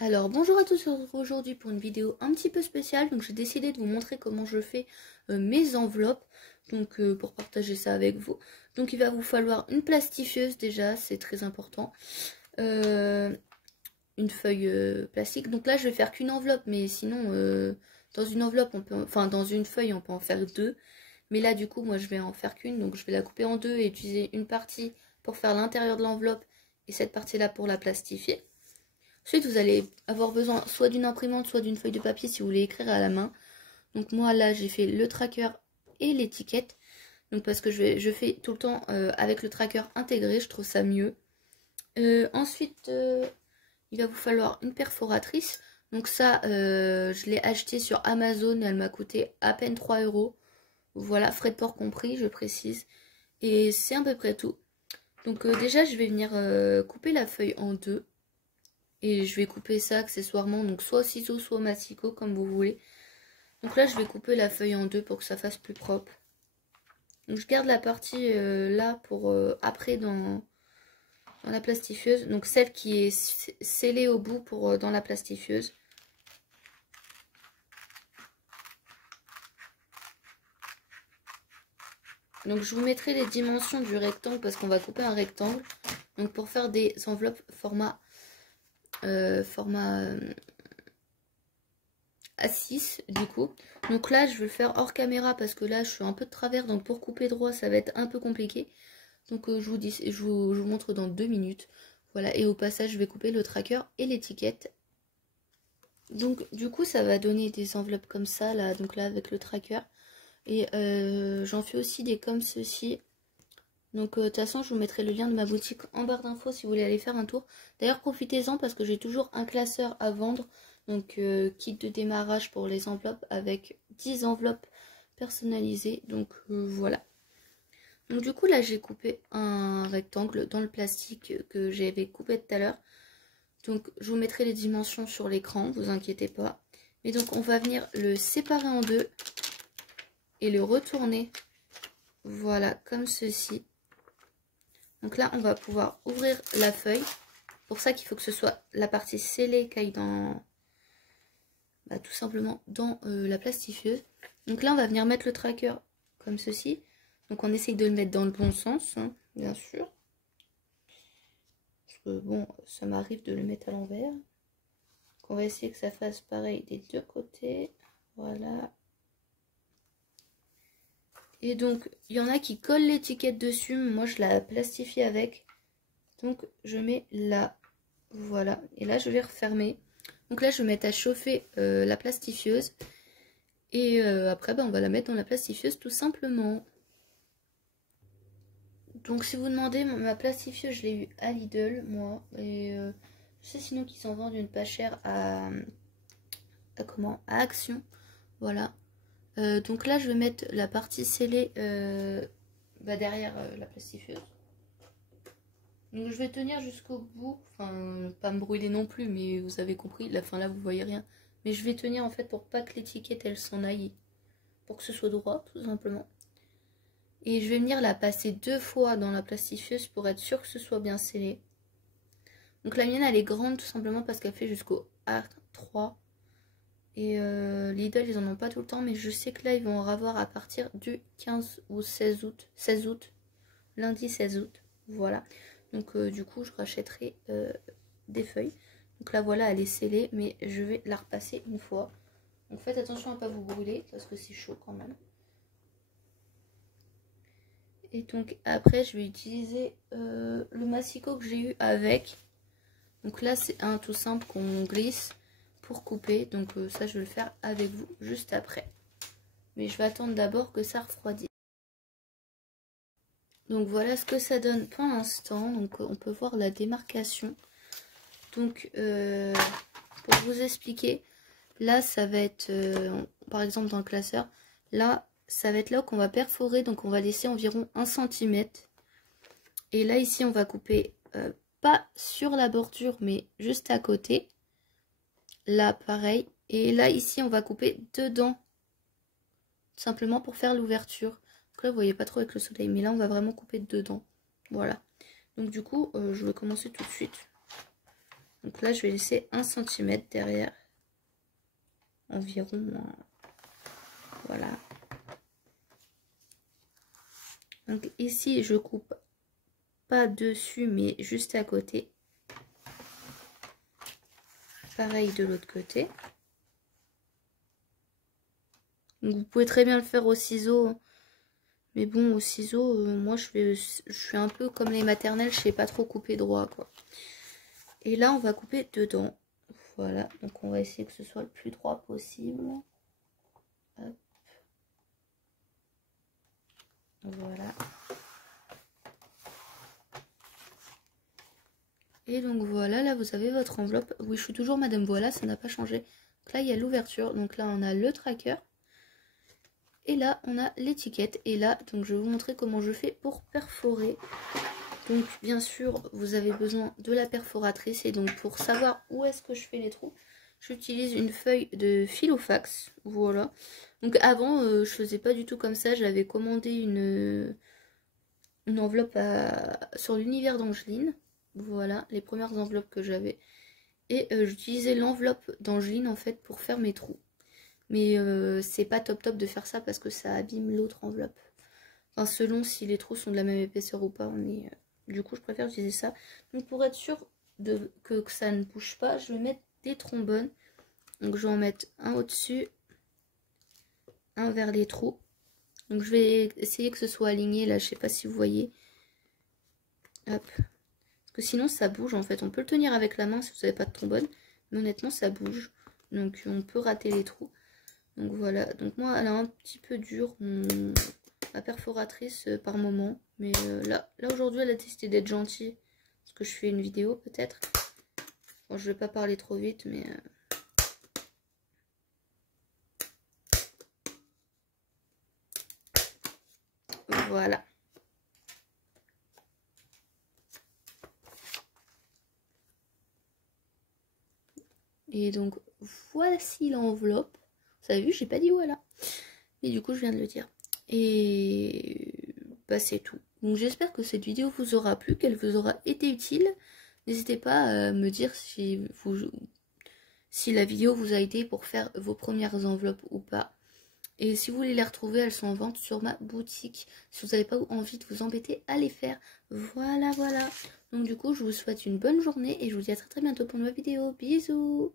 Alors bonjour à tous, aujourd'hui pour une vidéo un petit peu spéciale. Donc j'ai décidé de vous montrer comment je fais mes enveloppes, donc pour partager ça avec vous. Donc il va vous falloir une plastifieuse déjà, c'est très important, une feuille plastique. Donc là je vais faire qu'une enveloppe, mais sinon dans une enveloppe on peut, enfin dans une feuille on peut en faire deux. Mais là du coup moi je vais en faire qu'une, donc je vais la couper en deux et utiliser une partie pour faire l'intérieur de l'enveloppe et cette partie là pour la plastifier. Ensuite, vous allez avoir besoin soit d'une imprimante, soit d'une feuille de papier si vous voulez écrire à la main. Donc moi, là, j'ai fait le tracker et l'étiquette. Donc parce que je fais tout le temps avec le tracker intégré, je trouve ça mieux. Ensuite, il va vous falloir une perforatrice. Donc ça, je l'ai acheté sur Amazon et elle m'a coûté à peine 3 €. Voilà, frais de port compris, je précise. Et c'est à peu près tout. Donc déjà, je vais venir couper la feuille en deux. Et je vais couper ça accessoirement, donc soit au ciseau, soit au massicot, comme vous voulez. Donc là, je vais couper la feuille en deux pour que ça fasse plus propre. Donc je garde la partie là pour après dans la plastifieuse. Donc celle qui est scellée au bout pour dans la plastifieuse. Donc je vous mettrai les dimensions du rectangle parce qu'on va couper un rectangle. Donc pour faire des enveloppes format A6 du coup. Donc là je vais le faire hors caméra parce que là je suis un peu de travers, donc pour couper droit ça va être un peu compliqué. Donc je vous montre dans 2 minutes. Voilà, et au passage je vais couper le tracker et l'étiquette. Donc du coup ça va donner des enveloppes comme ça là, donc là avec le tracker. Et j'en fais aussi des comme ceci. Donc de toute façon je vous mettrai le lien de ma boutique en barre d'infos si vous voulez aller faire un tour. D'ailleurs profitez-en parce que j'ai toujours un classeur à vendre. Donc kit de démarrage pour les enveloppes avec 10 enveloppes personnalisées. Donc voilà. Donc du coup là j'ai coupé un rectangle dans le plastique que j'avais coupé tout à l'heure. Donc je vous mettrai les dimensions sur l'écran, vous inquiétez pas. Mais donc on va venir le séparer en deux et le retourner. Voilà, comme ceci. Donc là, on va pouvoir ouvrir la feuille. Pour ça qu'il faut que ce soit la partie scellée qui aille dans, tout simplement dans la plastifieuse. Donc là, on va venir mettre le tracker comme ceci. Donc on essaye de le mettre dans le bon sens, hein, bien sûr. Parce que bon, ça m'arrive de le mettre à l'envers. Donc on va essayer que ça fasse pareil des deux côtés. Voilà. Et donc, il y en a qui collent l'étiquette dessus. Moi, je la plastifie avec. Donc, je mets là. Voilà. Et là, je vais refermer. Donc là, je vais mettre à chauffer la plastifieuse. Et après, on va la mettre dans la plastifieuse tout simplement. Donc, si vous demandez, ma plastifieuse, je l'ai eu à Lidl, moi. Et je sais sinon qu'ils s'en vendent une pas chère à Action. Voilà. Donc là, je vais mettre la partie scellée derrière la plastifieuse. Donc je vais tenir jusqu'au bout, enfin pas me brûler non plus, mais vous avez compris, la fin là vous voyez rien. Mais je vais tenir en fait pour pas que l'étiquette elle s'en aille, pour que ce soit droit tout simplement. Et je vais venir la passer deux fois dans la plastifieuse pour être sûr que ce soit bien scellé. Donc la mienne elle est grande tout simplement parce qu'elle fait jusqu'au A3. Et Lidl, ils en ont pas tout le temps, mais je sais que là, ils vont en avoir à partir du 15 ou 16 août. 16 août. Lundi 16 août. Voilà. Donc, du coup, je rachèterai des feuilles. Donc là, voilà, elle est scellée, mais je vais la repasser une fois. Donc, faites attention à ne pas vous brûler, parce que c'est chaud quand même. Et donc, après, je vais utiliser le massicot que j'ai eu avec. Donc là, c'est un tout simple qu'on glisse pour couper, donc ça je vais le faire avec vous juste après, mais je vais attendre d'abord que ça refroidisse. Donc voilà ce que ça donne pour l'instant. Donc on peut voir la démarcation. Donc pour vous expliquer, là ça va être par exemple dans le classeur, là ça va être là qu'on va perforer, donc on va laisser environ 1 cm. Et là ici on va couper pas sur la bordure mais juste à côté. Là pareil, et là ici on va couper dedans, tout simplement pour faire l'ouverture. Donc là vous voyez pas trop avec le soleil, mais là on va vraiment couper dedans. Voilà, donc du coup je vais commencer tout de suite. Donc là, je vais laisser 1 cm derrière. Environ. Voilà. Donc ici, je coupe pas dessus, mais juste à côté. Pareil de l'autre côté. Donc vous pouvez très bien le faire au ciseau. Mais bon, au ciseau, moi je suis un peu comme les maternelles, je sais pas trop couper droit, quoi. Et là, on va couper dedans. Voilà, donc on va essayer que ce soit le plus droit possible. Hop. Voilà. Et donc voilà, là vous avez votre enveloppe. Oui, je suis toujours Madame Voilà, ça n'a pas changé. Donc là, il y a l'ouverture. Donc là, on a le tracker. Et là, on a l'étiquette. Et là, donc je vais vous montrer comment je fais pour perforer. Donc bien sûr, vous avez besoin de la perforatrice. Et donc pour savoir où est-ce que je fais les trous, j'utilise une feuille de Filofax. Voilà. Donc avant, je faisais pas du tout comme ça. J'avais commandé une enveloppe sur l'univers d'Angeline. Voilà, les premières enveloppes que j'avais. Et j'utilisais l'enveloppe d'Angeline en fait pour faire mes trous. Mais c'est pas top top de faire ça parce que ça abîme l'autre enveloppe. Enfin, selon si les trous sont de la même épaisseur ou pas. Mais du coup, je préfère utiliser ça. Donc pour être sûr que ça ne bouge pas, je vais mettre des trombones. Donc je vais en mettre un au-dessus, un vers les trous. Donc je vais essayer que ce soit aligné là, je sais pas si vous voyez. Hop. Parce que sinon ça bouge en fait. On peut le tenir avec la main si vous n'avez pas de trombone. Mais honnêtement ça bouge. Donc on peut rater les trous. Donc voilà. Donc moi elle a un petit peu dur ma perforatrice par moment. Mais là aujourd'hui elle a décidé d'être gentille. Parce que je fais une vidéo peut-être. Bon, je vais pas parler trop vite mais... Voilà. Et donc, voici l'enveloppe. Vous avez vu, j'ai pas dit voilà. Et du coup, je viens de le dire. Et bah, c'est tout. Donc, j'espère que cette vidéo vous aura plu, qu'elle vous aura été utile. N'hésitez pas à me dire si la vidéo vous a aidé pour faire vos premières enveloppes ou pas. Et si vous voulez les retrouver, elles sont en vente sur ma boutique. Si vous n'avez pas envie de vous embêter à les faire. Voilà, voilà. Donc du coup, je vous souhaite une bonne journée et je vous dis à très très bientôt pour une nouvelle vidéo. Bisous!